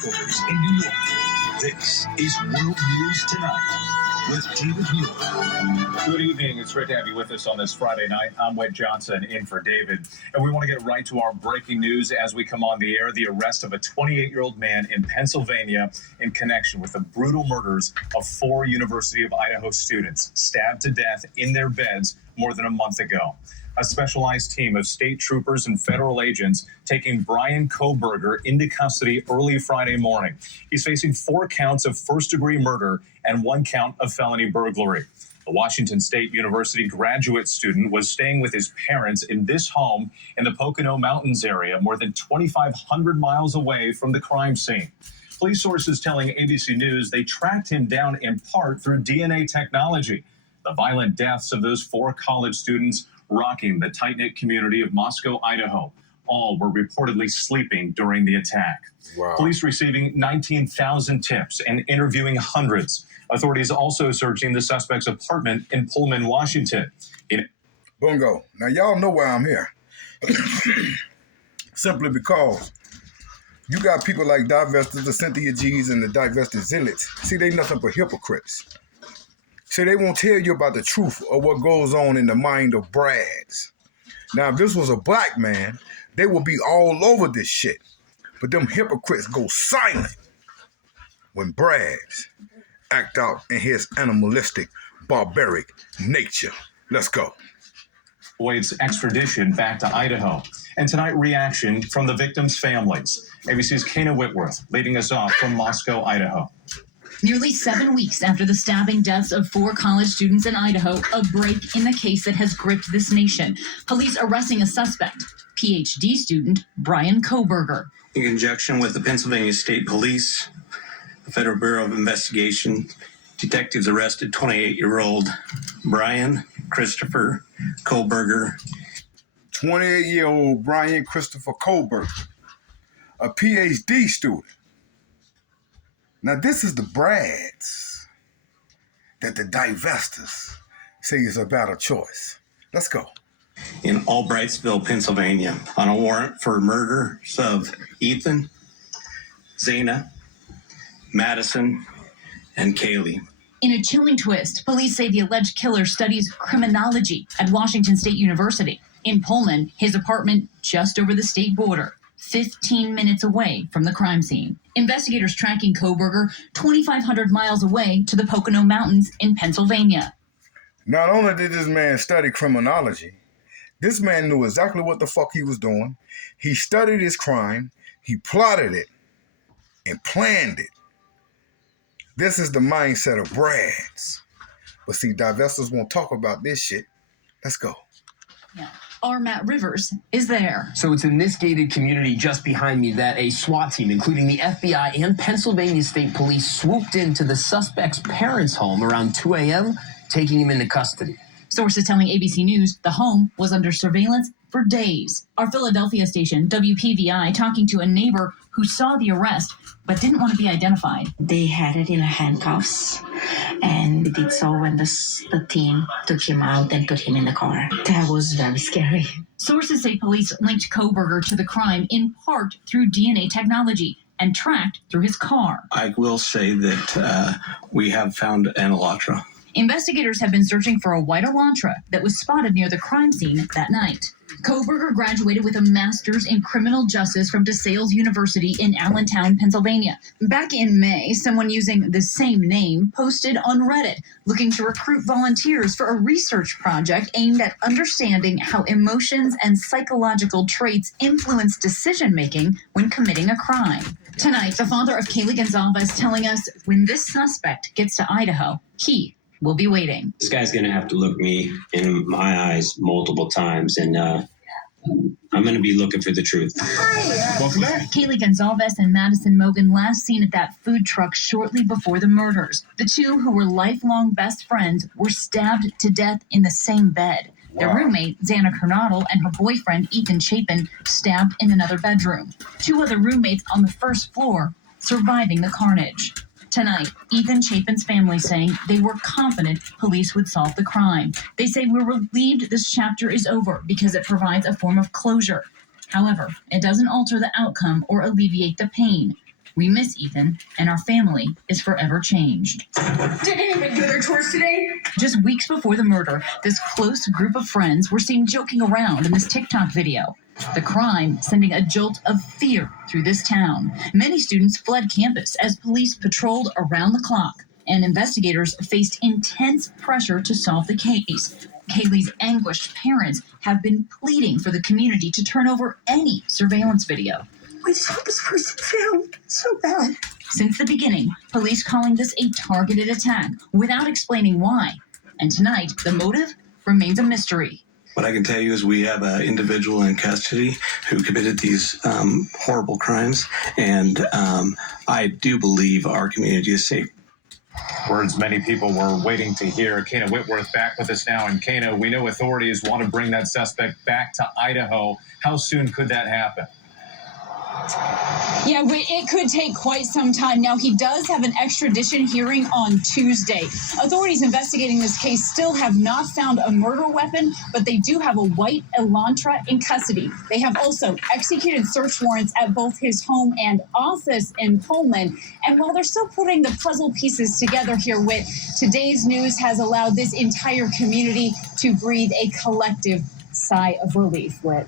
headquarters in New York. This is World News Tonight with David Muir. Good evening. It's great to have you with us on this Friday night. I'm Wade Johnson in for David. And we want to get right to our breaking news as we come on the air. The arrest of a 28-year-old man in Pennsylvania in connection with the brutal murders of 4 University of Idaho students stabbed to death in their beds more than a month ago. A specialized team of state troopers and federal agents taking Brian Kohberger into custody early Friday morning. He's facing 4 counts of first-degree murder and 1 count of felony burglary. The Washington State University graduate student was staying with his parents in this home in the Pocono Mountains area, more than 2,500 miles away from the crime scene. Police sources telling ABC News they tracked him down in part through DNA technology. The violent deaths of those 4 college students rocking the tight-knit community of Moscow, Idaho. All were reportedly sleeping during the attack. Wow. Police receiving 19,000 tips and interviewing hundreds. Authorities also searching the suspect's apartment in Pullman, Washington. Bungo. Now, y'all know why I'm here. Simply because you got people like divestors, the Cynthia G's, and the divested zealots. See, they nothing but hypocrites. See, they won't tell you about the truth of what goes on in the mind of Brads. Now, if this was a black man, they would be all over this shit. But them hypocrites go silent when Brads act out in his animalistic, barbaric nature. Let's go. Wade's extradition back to Idaho. And tonight, reaction from the victims' families. ABC's Kana Whitworth leading us off from Moscow, Idaho. Nearly 7 weeks after the stabbing deaths of 4 college students in Idaho, a break in the case that has gripped this nation. Police arresting a suspect, PhD student Brian Kohberger. In conjunction with the Pennsylvania State Police, the Federal Bureau of Investigation, detectives arrested 28-year-old Brian Christopher Kohberger. 28-year-old Brian Christopher Kohberger, a PhD student. Now, this is the Brads that the divestors say is a better choice. Let's go. In Albrightsville, Pennsylvania, on a warrant for murders of Ethan, Zana, Madison, and Kaylee. In a chilling twist, police say the alleged killer studies criminology at Washington State University. In Pullman, his apartment just over the state border, 15 minutes away from the crime scene. Investigators tracking Kohberger 2,500 miles away to the Pocono Mountains in Pennsylvania. Not only did this man study criminology, this man knew exactly what the fuck he was doing. He studied his crime, he plotted it, and planned it. This is the mindset of Brads. But see, divestors won't talk about this shit. Let's go. Yeah. Our Matt Rivers is there. So it's in this gated community just behind me that a SWAT team, including the FBI and Pennsylvania State Police, swooped into the suspect's parents' home around 2 a.m., taking him into custody. Sources telling ABC News the home was under surveillance for days. Our Philadelphia station, WPVI, talking to a neighbor who saw the arrest but didn't want to be identified. They had it in handcuffs, and they did so when the team took him out and put him in the car. That was very scary. Sources say police linked Kohberger to the crime in part through DNA technology and tracked through his car. I will say that we have found an Elantra. Investigators have been searching for a white Elantra that was spotted near the crime scene that night. Kohberger graduated with a master's in criminal justice from DeSales University in Allentown, Pennsylvania. Back in May, someone using the same name posted on Reddit looking to recruit volunteers for a research project aimed at understanding how emotions and psychological traits influence decision-making when committing a crime. Tonight, the father of Kaylee Gonzalez telling us when this suspect gets to Idaho, he will be waiting. This guy's going to have to look me in my eyes multiple times, and I'm going to be looking for the truth. Welcome back. Kaylee Gonzalez and Madison Mogan last seen at that food truck shortly before the murders. The two, who were lifelong best friends, were stabbed to death in the same bed. Wow. Their roommate, Xana Kernodle, and her boyfriend, Ethan Chapin, stabbed in another bedroom. 2 other roommates on the first floor surviving the carnage. Tonight, Ethan Chapin's family saying they were confident police would solve the crime. They say we're relieved this chapter is over because it provides a form of closure. However, it doesn't alter the outcome or alleviate the pain. We miss Ethan, and our family is forever changed. Did anyone do their chores today? Just weeks before the murder, this close group of friends were seen joking around in this TikTok video. The crime sending a jolt of fear through this town. Many students fled campus as police patrolled around the clock, and investigators faced intense pressure to solve the case. Kaylee's anguished parents have been pleading for the community to turn over any surveillance video. We just want this person found so bad. Since the beginning, police calling this a targeted attack without explaining why. And tonight, the motive remains a mystery. What I can tell you is we have an individual in custody who committed these horrible crimes, and I do believe our community is safe. Words many people were waiting to hear. Kana Whitworth back with us now. And Kana, we know authorities want to bring that suspect back to Idaho. How soon could that happen? Yeah, it could take quite some time. Now, he does have an extradition hearing on Tuesday. Authorities investigating this case still have not found a murder weapon, but they do have a white Elantra in custody. They have also executed search warrants at both his home and office in Pullman. And while they're still putting the puzzle pieces together here, Whit, today's news has allowed this entire community to breathe a collective sigh of relief, Whit.